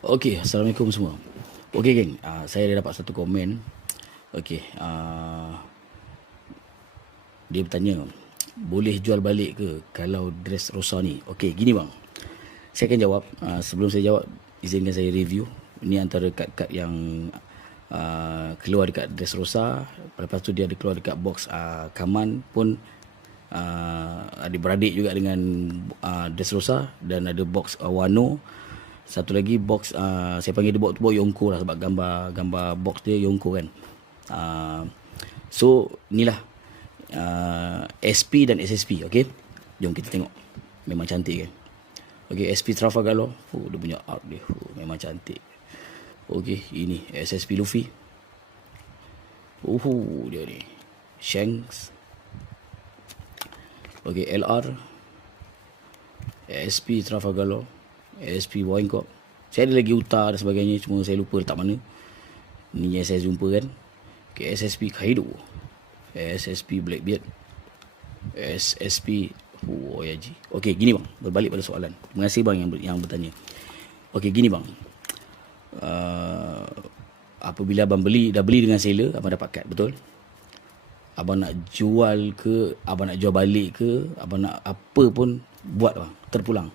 Okey, Assalamualaikum semua. Okey geng, saya ada dapat satu komen. Okey, dia bertanya, boleh jual balik ke kalau dress rosa ni? Okey, gini bang. Saya akan jawab. Sebelum saya jawab, izinkan saya review. Ini antara kad-kad yang keluar dekat dress rosa. Lepas tu dia ada keluar dekat box Kaman pun adik-beradik juga dengan dress rosa. Dan ada box Wano. Satu lagi box saya panggil dia box Yonko lah, sebab gambar box dia Yonko kan. So inilah SP dan SSP. okey. Jom kita tengok. Memang cantik kan. Okey, SP Trafalgar Law. Dia punya art dia. Memang cantik. Okey, ini SSP Luffy. Dia ni. Shanks. Okey, LR. SP Trafalgar Law. SP Wine Corp. Saya ada lagi Utah dan sebagainya, cuma saya lupa letak mana. Ni yang saya jumpa kan. Okay, SSP Kaido. SSP Blackbeard. SSP Oyaji. Okey, gini bang, berbalik pada soalan. Terima kasih bang yang bertanya. Okey, gini bang. Apabila abang dah beli dengan seller, abang dapat kad, betul? Abang nak jual ke, abang nak jual balik ke, abang nak apa pun buat bang, terpulang.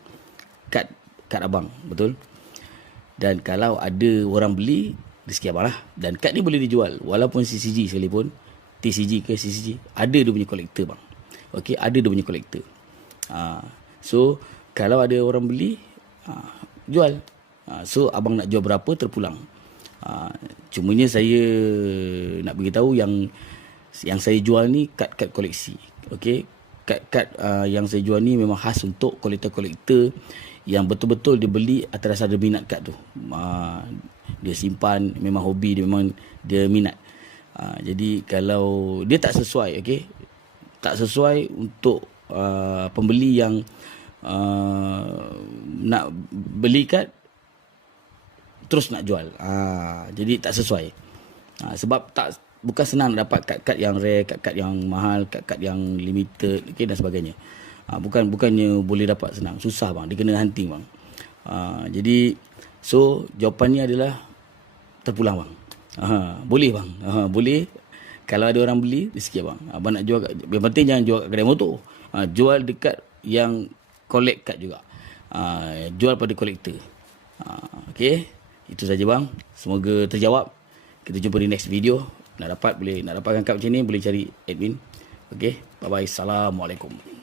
Kad abang, betul? Dan kalau ada orang beli, rezeki abang lah. Dan kad ni boleh dijual, walaupun CCG sekalipun, TCG ke CCG, ada dia punya kolektor bang. Okey, ada dia punya kolektor. So kalau ada orang beli, jual. So abang nak jual berapa, terpulang. Cumanya saya nak beritahu yang saya jual ni kad-kad koleksi. Okey, kad-kad yang saya jual ni memang khas untuk kolektor-kolektor yang betul-betul dia beli atas dasar dia minat kad tu. Dia simpan, memang hobi dia, memang dia minat. Jadi kalau dia tak sesuai, okey, tak sesuai untuk pembeli yang nak beli kad terus nak jual, jadi tak sesuai. Sebab bukan senang nak dapat kad-kad yang rare, kad-kad yang mahal, kad-kad yang limited, okey, dan sebagainya. Bukannya boleh dapat senang, susah bang, dia kena hunting bang. Jadi so jawapannya adalah terpulang bang. Boleh bang, boleh. Kalau ada orang beli, rezeki abang. Abang nak jual, yang penting jangan jual kat kedai motor. Jual dekat yang collect kad juga. Jual pada kolektor. Okey, itu saja bang. Semoga terjawab. Kita jumpa di next video. Nak dapatkan kad macam ni, boleh cari admin. Okey, bye bye. Assalamualaikum.